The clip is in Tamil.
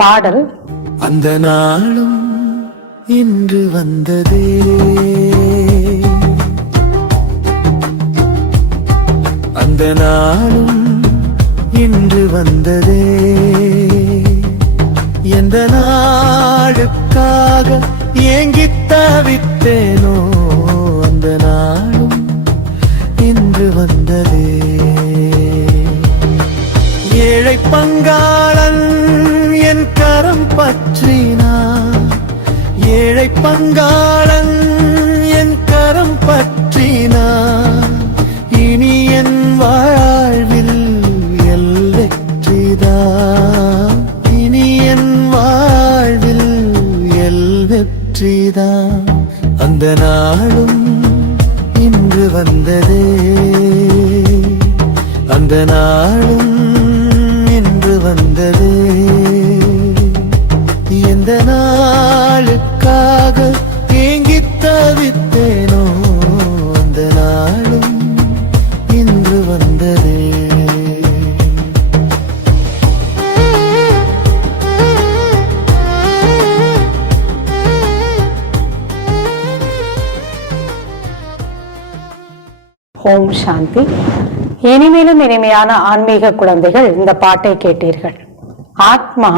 பாடல். அந்த நாளும் இன்று வந்ததே, அந்த நாளும் இன்று வந்ததே, எந்த நாளுக்காக ஏங்கித் தவித்தேனோ அந்த நாளும் இன்று வந்ததே. ஏழை பங்காளன் என் கரம் பற்றினான், ஏழை பங்காளன் என் கரம் பற்றினான், இனி என் வாழ்வில் எல் வெற்றிதான், இனி என் வாழ்வில் எல் வெற்றிதான். அந்த நாளும் இன்று வந்ததே, அந்த நாளும் இன்று வந்ததே, எந்த நாளுக்காக ஏங்கித் தவித்தேனோ அந்த நாளும் இன்று வந்ததே. ஓம் சாந்தி. இனிமேலும் இனிமையான ஆன்மீக குழந்தைகள், இந்த பாட்டை கேட்டீர்கள். ஆத்மா